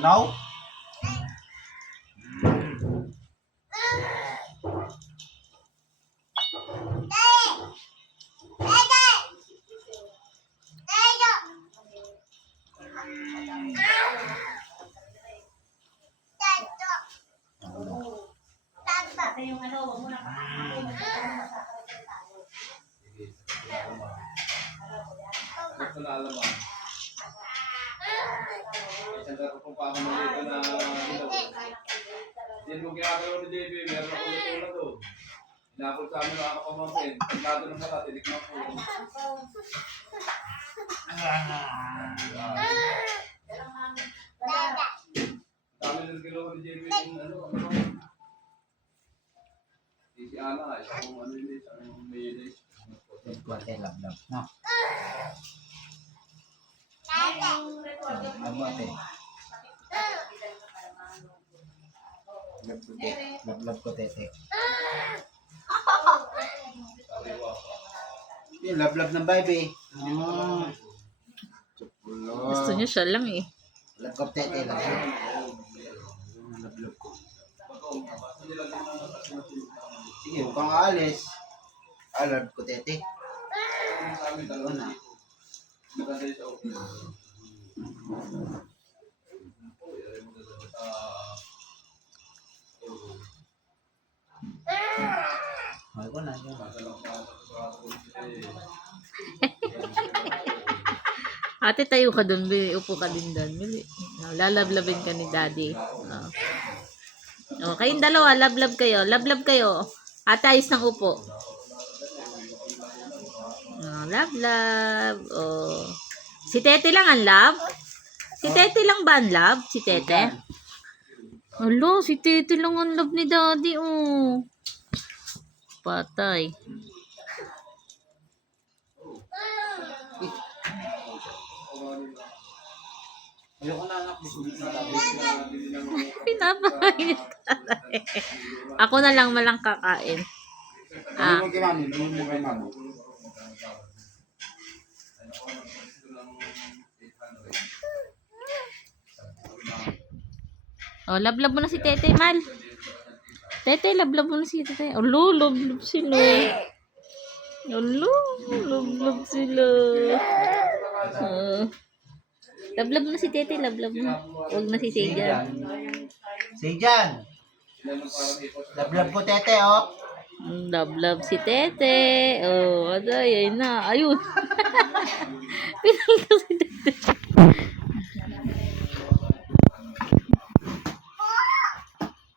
Now? Yung ano, wag mo na pakakain. Ito na alam mo. Isang daro kong pakamali na hindi mo ginagawa ni JB, meron ako nito na doon. Hinapol sa amin ang kapamangkin. Pagkado ng mata, tinikman ko. Dami ng ginawa ni JB kung ano. Si Ana, isang ano yun, isang mayonnaise. Konti lablab, no? Lablab eh. Lablab ko tete. Yung lablab ng baby. Gusto niya siya lang eh. Lablab ko tete, lablab. Lablab ko. Sige, huwag kang aalis. Lablab ko tete. Dalawa na. Maganda yung sa open. Ay ko na. Ate, tayo ka dun. Upo ka din dun. Lalablabin ka ni daddy. Kayong dalawa, lablab kayo. Lablab kayo. Ate, ayos ng upo. Lablab. Si Tete lang ang love? Si Tete lang ba ang love? Si Tete? Alo, si Tete lang ang love ni daddy. Patay. Ayoko na anak. Pinapakain ka. Ako na lang malang kakain. Ano mo kay mami? Ano mo kay mami? Lablab mo na si Tete, Mal. Tete, lablab mo na si Tete. Lablab sila. Lablab sila. Lablab mo na si Tete, lablab mo. Huwag na si Sejan. Sejan! Lablab ko tete, oh. Lablab si Tete. Ayun na. Ayun. Pinalito si Tete.